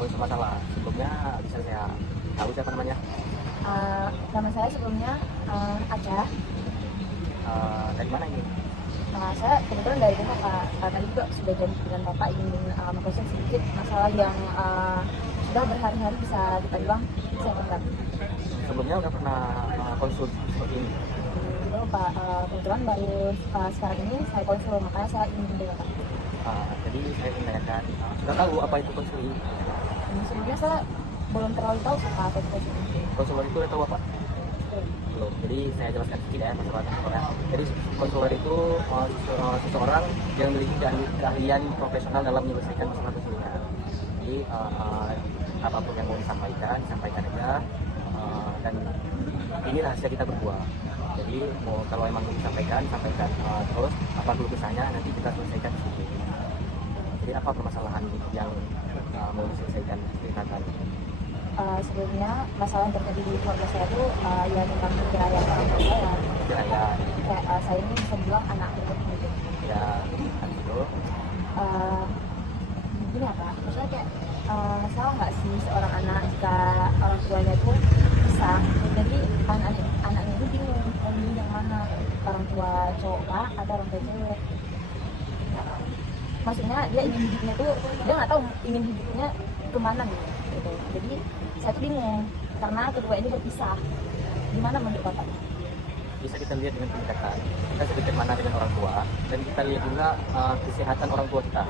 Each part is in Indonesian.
ngomongin masalah. Sebelumnya bisa saya tahu siapa namanya? Nama saya sebelumnya Aca. Dari mana ini? Saya kebetulan dari rumah Pak. Tadi juga sudah janji dengan Bapak ingin mengkonsen sedikit masalah yang sudah berhari-hari bisa kita bilang saya pegang. Sebelumnya udah pernah konsul seperti ini? Belum Pak, kebetulan baru sekarang ini saya konsul, makanya saya ingin mendengar Pak. Jadi saya ingin tanyakan, sudah tahu apa itu konseling? Sebelumnya saya belum terlalu tahu sih Pak apa itu konsul. Konselor itu udah tahu apa? Belum. Jadi saya jelaskan sedikit ya masalah konselor. Jadi konselor itu seseorang yang memiliki keahlian profesional dalam menyelesaikan masalah kesulitan. Jadi apapun yang mau disampaikan aja. Dan ini rahasia kita berdua. Jadi kalau emang mau sampaikan terus apa dulu kesannya nanti kita selesaikan di sini. Jadi apa permasalahan yang mau diselesaikan, ceritakan? Sebelumnya masalah yang terjadi di keluarga saya itu ya tentang perceraian orang tua saya. Perceraian. Kayak saya ini bisa bilang anak berikut gitu. Ya, kan itu. Gini apa? Maksudnya kayak salah nggak sih seorang anak jika orang tuanya itu bisa? Jadi anaknya itu bingung mau milih yang mana, orang tua cowok kah atau orang tua cewek? Maksudnya dia ingin hidupnya tuh dia nggak tahu ingin hidupnya kemana gitu. Jadi saya tuh bingung karena kedua ini berpisah. Gimana menurut Bapak? Bisa kita lihat dengan pendekatan kita sedikit mana dengan orang tua, dan kita lihat juga kesehatan orang tua kita.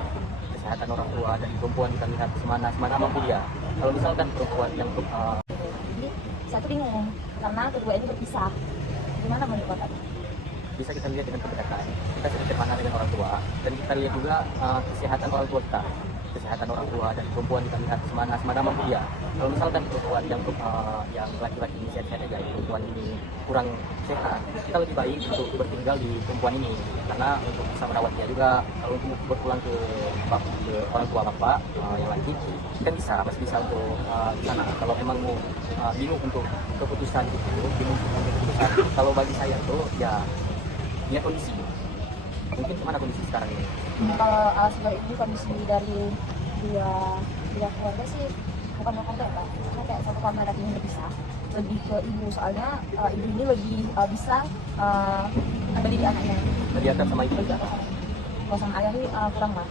Kesehatan orang tua dan perempuan kita lihat semana mampu dia. Kalau misalkan perempuan yang Jadi saya tuh bingung karena kedua ini berpisah. Gimana menurut Bapak? bisa kita lihat dengan pendekatan kita sedikit mana dengan orang tua, dan kita lihat juga kesehatan orang tua kita. Kesehatan orang tua dan perempuan kita lihat semana mampu dia. Kalau misalkan perempuan yang laki-laki ini sehat aja, perempuan ini kurang sehat, kita lebih baik untuk bertinggal di perempuan ini, karena untuk bisa merawat dia juga. Kalau untuk berpulang ke orang tua bapak yang laki kan masih bisa untuk di sana. Kalau memang mau bingung untuk keputusan kalau bagi saya itu ya lihat kondisi. Mungkin gimana kondisi sekarang ini? Kalau sejauh ini kondisi dari dua keluarga sih bukan konflik Pak, karena kayak satu keluarga laki ini berpisah, lebih ke ibu, soalnya ibu ini lebih bisa mendidik anaknya. Terdiakan sama ibu. Kalau sama ayah ini kurang lah.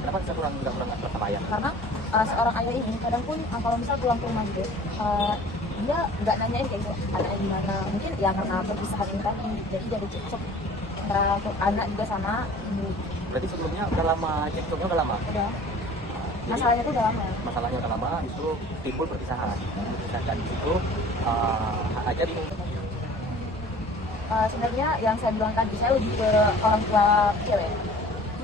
Kenapa bisa nggak kurang sama ayah? Karena seorang ayah ini kadang pun kalau misal pulang ke rumah gitu, dia nggak nanyain kayak gitu anaknya gimana. Mungkin ya karena perpisahan ini tadi, jadi jadi cekcok antara anak juga sama ibu. Berarti sebelumnya udah lama, cekcoknya udah lama? Udah. Masalahnya tuh udah lama. Masalahnya udah lama, justru timbul perpisahan. Dan di situ aja bingung. Sebenarnya yang saya bilang tadi, saya lebih ke orang tua cewek.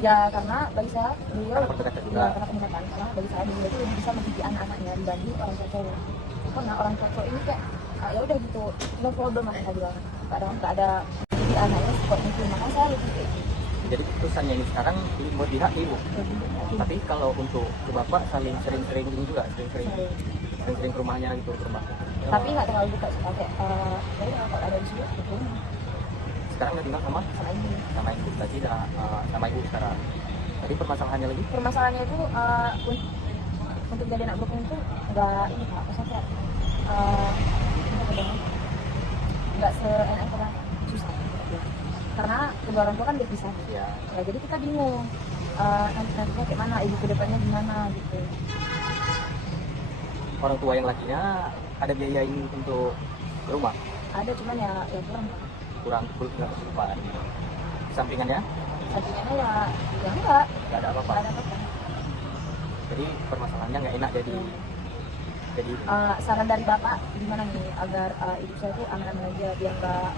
Ya karena bagi saya beliau karena pendekatan, karena bagi saya beliau itu lebih bisa mendidik anak-anaknya dibanding orang tua cewek. Karena orang tua cowok ini kayak ya udah gitu, no problem lah saya bilang. Nggak ada jadi anaknya seperti itu, makanya saya lebih kayak gitu. Jadi keputusannya ini sekarang berpihak ibu. Tapi kalau untuk ke bapak sering-sering juga, sering-sering ke rumahnya gitu, ke rumah. Tapi nggak terlalu dekat sih, kayak jadi kalau ada di sini gitu. Sekarang udah tinggal sama ibu, berarti sama ibu sekarang. Jadi permasalahannya lagi? Permasalahannya itu untuk jadi anak broken itu nggak ini Pak, maksudnya nggak seenak karena susah. Karena kedua orang tua kan berpisah. Ya, jadi kita bingung nantinya kayak mana, ibu kedepannya gimana gitu. orang tua yang lakinya ada biaya ini untuk ke rumah? Ada, cuman ya kurang kesulitan. Sampingannya ya enggak ada apa-apa. ada apa-apa. Jadi permasalahannya nggak enak jadi Saran dari Bapak gimana nih agar ibu saya tuh aman-aman aja, biar nggak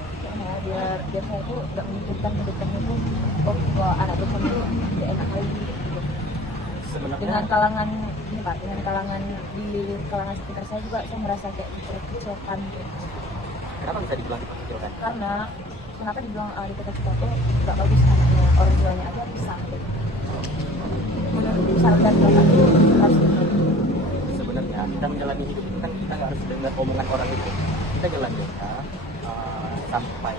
biar saya tuh nggak memikirkan kedepannya tuh anak berkembang tuh tidak enak lagi gitu. sebenarnya Dengan kalangan ini Pak, dengan kalangan sekitar saya juga saya merasa kayak dikecilkan gitu. kenapa bisa dibilang dikecilkan? Karena kenapa dibilang dikecilkan tuh nggak bagus, anaknya orang tuanya aja bisa gitu. Menurut saran dari Bapak tuh harus Sebenarnya kita menjalani hidup itu kan kita nggak harus dengar omongan orang itu. Kita jalan aja sampai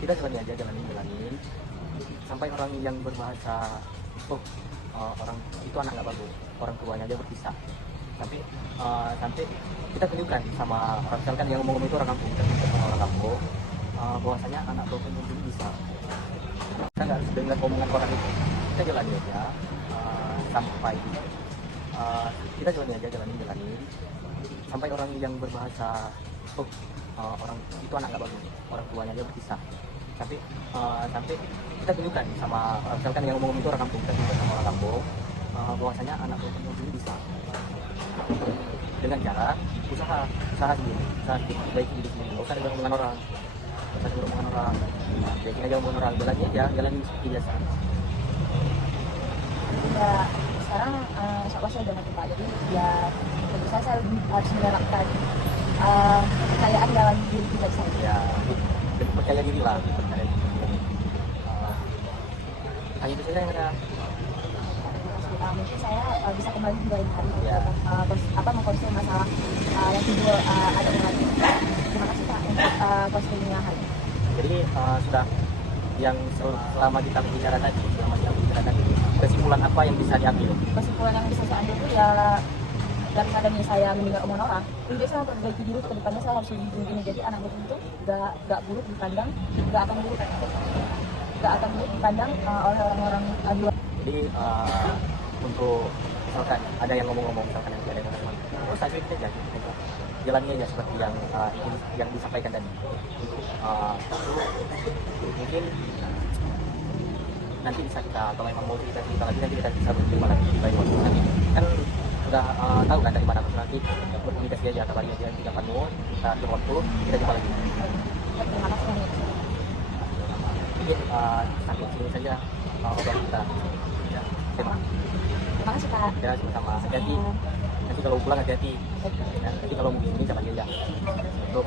kita jalanin sampai orang yang berbahasa orang itu anak nggak bagus, orang tuanya aja berpisah. Tapi sampai kita tunjukkan sama orang, misalkan yang ngomong itu orang kampung, kita tunjukkan sama orang kampung bahwasanya anak broken home ini bisa. Kita nggak harus dengar omongan orang itu, kita jalani aja sampai kita jalanin sampai orang yang berbahasa orang itu anak nggak bagus, orang tuanya dia berpisah. Tapi sampai kita tunjukkan sama misalkan yang ngomong itu orang kampung, kita tunjukkan sama orang kampung bahwasanya anak broken home ini bisa, dengan cara usaha sendiri, baiki diri sendiri, nggak usah dengar omongan orang, baikin aja omongan orang, jalanin seperti biasa. Ya sekarang insya Allah saya udah ngerti Pak, jadi ya tentu saya lebih harus menerapkan kepercayaan dalam diri pribadi saya. Ya, lebih percaya diri lah, hanya itu saja yang ada. Mungkin saya bisa kembali di lain hari Ya. mengkonsul masalah yang timbul ada yang lagi. Terima kasih Pak untuk konsulnya hari ini. Jadi sudah yang selama kita bicara tadi, kesimpulan apa yang bisa diambil? Kesimpulan yang bisa saya ambil itu ya dari adanya saya mendengar omongan orang, jadi saya memperbaiki diri ke depannya, saya harus lebih begini. Jadi anak buruk itu gak buruk dipandang, gak akan buruk dipandang oleh orang-orang luar. Jadi untuk misalkan ada yang ngomong-ngomong, misalkan yang ada yang ngomong, saya pikir aja, jalani aja seperti yang disampaikan tadi. Mungkin nanti bisa kita, kalau memang mau cerita lagi, nanti kita bisa berjumpa lagi di lain waktu. Nanti kan sudah tahu kan dari mana, nanti berkomunikasi aja, kabari aja kita penuh, kita atur waktu, kita jumpa lagi. Terima kasih. Mungkin sampai sini saja obrolan kita. Ya, Terima kasih Pak. ya sama-sama. Hati-hati. Nanti kalau pulang hati-hati. Ya, nanti kalau mau kesini jangan aja. Untuk